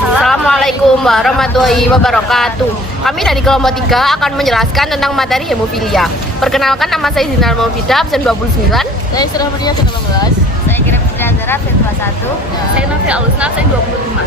Assalamualaikum warahmatullahi wabarakatuh. Kami dari kelompok 3 akan menjelaskan tentang materi hemofilia. Perkenalkan, nama saya Zinal Maufida, absen 29. Saya Surah Maria, absen 18. Saya Kirim Putri Azhara, absen 21. Saya Novia Alusna, absen 25.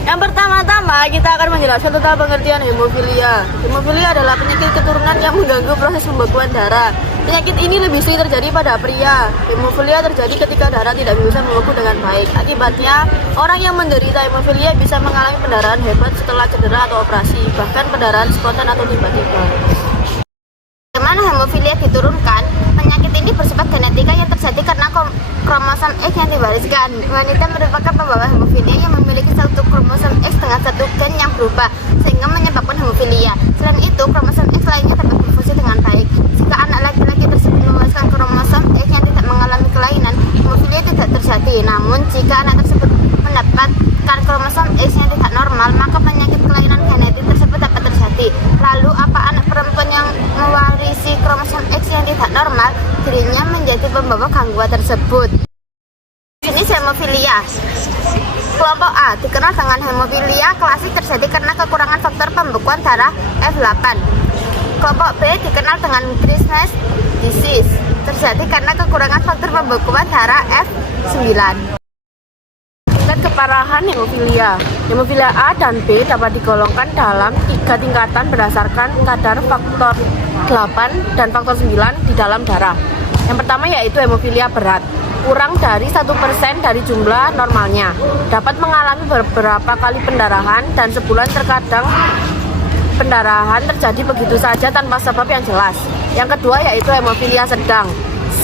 Yang pertama-tama kita akan menjelaskan tentang pengertian hemofilia. Hemofilia adalah penyakit keturunan yang mengganggu proses pembekuan darah. Penyakit ini lebih sering terjadi pada pria. Hemofilia terjadi ketika darah tidak bisa membeku dengan baik. Akibatnya, orang yang menderita hemofilia bisa mengalami pendarahan hebat setelah cedera atau operasi, bahkan pendarahan spontan atau tiba-tiba. Bagaimana hemofilia diturunkan? Penyakit ini bersifat genetika yang terjadi karena kromosom X yang diwariskan. Wanita merupakan pembawa hemofilia yang memiliki satu kromosom X dengan satu gen yang berubah, sehingga menyebabkan hemofilia. Selain itu, kromosom X lainnya dapat berfungsi dengan baik. Jika anak laki-laki tersebut mewariskan kromosom X yang tidak mengalami kelainan, hemofilia tidak terjadi. Namun, jika anak tersebut mendapatkan kromosom X yang tidak normal, maka penyakit kelainan genetik tersebut dapat terjadi. Lalu, apa anak perempuan yang mewarisi kromosom X yang tidak normal, dirinya menjadi pembawa gangguan tersebut? Jenis hemofilia. Kelompok A dikenal dengan hemofilia klasik terjadi karena kekurangan faktor pembekuan darah F8. Kelompok B dikenal dengan Graves' disease terjadi karena kekurangan faktor pembekuan darah F9. Tingkat keparahan hemofilia. Hemofilia A dan B dapat digolongkan dalam 3 tingkatan berdasarkan kadar faktor 8 dan faktor 9 di dalam darah. Yang pertama yaitu hemofilia berat, kurang dari 1% dari jumlah normalnya, dapat mengalami beberapa kali pendarahan dan sebulan terkadang pendarahan terjadi begitu saja tanpa sebab yang jelas. Yang kedua yaitu hemofilia sedang,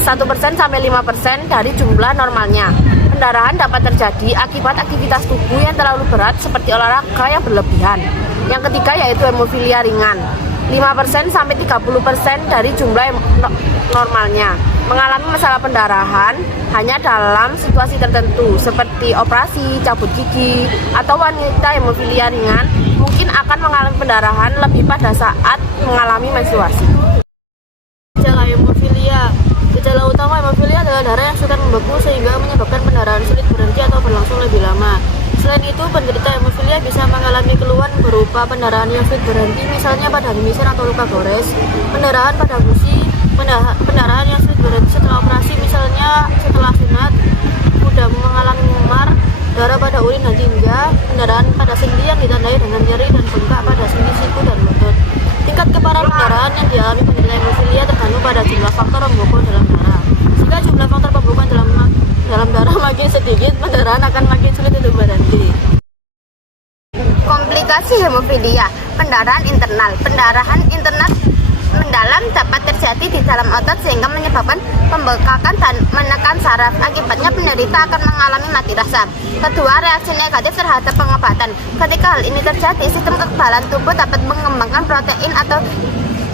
1% sampai 5% dari jumlah normalnya. Pendarahan dapat terjadi akibat aktivitas tubuh yang terlalu berat seperti olahraga yang berlebihan. Yang ketiga yaitu hemofilia ringan, 5% sampai 30% dari jumlah normalnya. Mengalami masalah pendarahan hanya dalam situasi tertentu seperti operasi, cabut gigi, atau wanita hemofilia ringan mungkin akan mengalami pendarahan lebih pada saat mengalami menstruasi. Gejala hemofilia. Gejala utama hemofilia adalah darah yang sulit membeku sehingga menyebabkan pendarahan sulit berhenti atau berlangsung lebih lama. Selain itu, penderita hemofilia bisa mengalami keluhan berupa pendarahan yang sulit berhenti, misalnya pada mimisan atau luka gores, pendarahan pada gusi, pendarahan yang sulit berhenti setelah operasi, misalnya setelah sunat, mudah mengalami memar, darah pada urin dan tinja, pendarahan pada sendi yang ditandai dengan nyeri dan bengkak pada sendi siku dan lutut. Tingkat keparahan pendarahan yang dialami penderita hemofilia tergantung pada jumlah faktor pembekuan dalam darah. Jika jumlah faktor pembekuan dalam darah makin sedikit, pendarahan akan makin sulit untuk berhenti. Komplikasi hemofilia. Pendarahan internal. Pendarahan internal mendalam dapat terjadi di dalam otot sehingga menyebabkan pembengkakan dan menekan saraf. Akibatnya penderita akan mengalami mati rasa. Kedua, reaksi negatif terhadap pengobatan. Ketika hal ini terjadi, sistem kekebalan tubuh dapat mengembangkan protein atau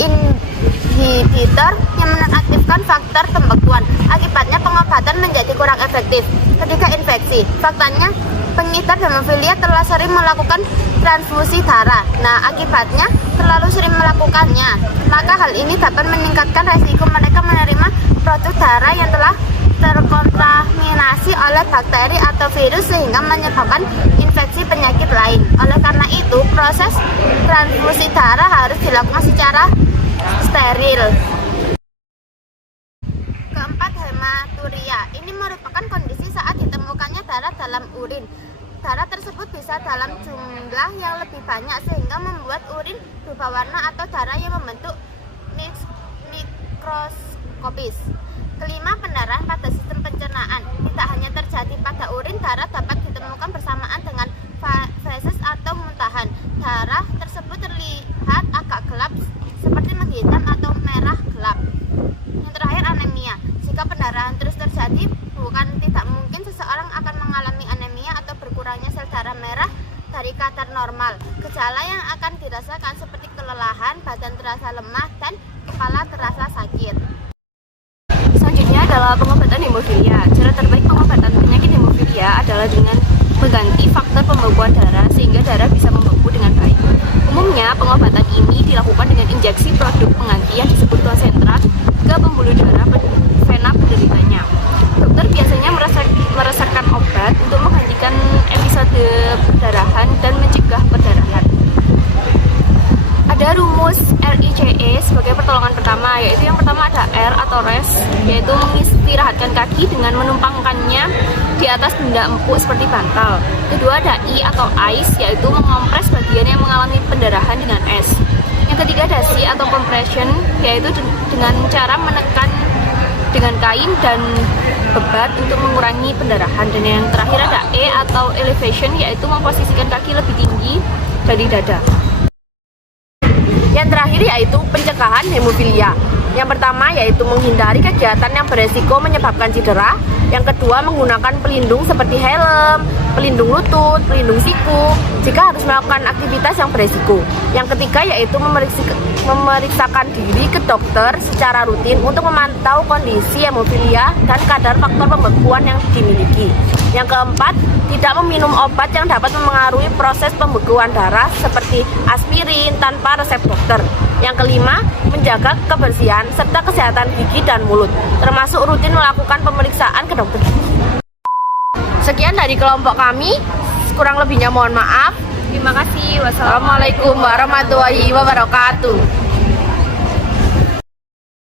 inhibitor yang menonaktifkan faktor pembekuan. Akibatnya pengobatan menjadi kurang efektif. Ketiga, infeksi. Faktanya, pengidap hemofilia terlalu sering melakukan transfusi darah. Nah, akibatnya terlalu sering melakukannya, maka hal ini dapat meningkatkan resiko mereka menerima produk darah yang telah terkontaminasi oleh bakteri atau virus sehingga menyebabkan infeksi penyakit lain. Oleh karena itu, proses transfusi darah harus dilakukan secara steril. Keempat, hematuria. Ini merupakan kondisi saat ditemukannya darah dalam urin. Darah tersebut bisa dalam jumlah yang lebih banyak sehingga membuat urin berubah warna atau darah yang membentuk mikroskopis. Kelima, pendarahan pada sistem pencernaan. Tidak hanya terjadi pada urin, darah dapat ditemukan bersamaan dengan feses atau muntahan. Darah tersebut terlihat agak gelap seperti menghitam atau merah gelap. Yang terakhir, anemia. Jika pendarahan terus terjadi, bukan tidak mungkin seseorang akan mengalami anemia atau berkurangnya sel darah merah dari kadar normal. Gejala yang akan dirasakan seperti kelelahan, badan terasa lemah, dan kepala terasa sakit. Selanjutnya adalah pengobatan hemofilia. Cara terbaik pengobatan penyakit hemofilia adalah dengan mengganti faktor pembekuan darah sehingga darah bisa membeku dengan baik. Umumnya pengobatan ini dilakukan dengan injeksi produk pengganti yang disebut konsentrat ke pembuluh darah vena penderitanya. Dokter biasanya meresepkan obat untuk menghentikan episode 5, yaitu yang pertama ada R atau rest, yaitu mengistirahatkan kaki dengan menumpangkannya di atas benda empuk seperti bantal. Kedua ada I atau ice, yaitu mengompres bagian yang mengalami pendarahan dengan es. Yang ketiga ada C atau compression, yaitu dengan cara menekan dengan kain dan bebat untuk mengurangi pendarahan. Dan yang terakhir ada E atau elevation, yaitu memposisikan kaki lebih tinggi dari dada. Yang terakhir yaitu pencegahan hemofilia. Yang pertama yaitu menghindari kegiatan yang beresiko menyebabkan cedera. Yang kedua menggunakan pelindung seperti helm, pelindung lutut, pelindung siku jika harus melakukan aktivitas yang beresiko. Yang ketiga yaitu memeriksakan diri ke dokter secara rutin untuk memantau kondisi hemofilia dan kadar faktor pembekuan yang dimiliki. Yang keempat, tidak meminum obat yang dapat mempengaruhi proses pembekuan darah seperti aspirin tanpa resep dokter. Yang kelima, menjaga kebersihan serta kesehatan gigi dan mulut, termasuk rutin melakukan pemeriksaan ke dokter gigi. Sekian dari kelompok kami, kurang lebihnya mohon maaf. Terima kasih. Assalamualaikum warahmatullahi wabarakatuh.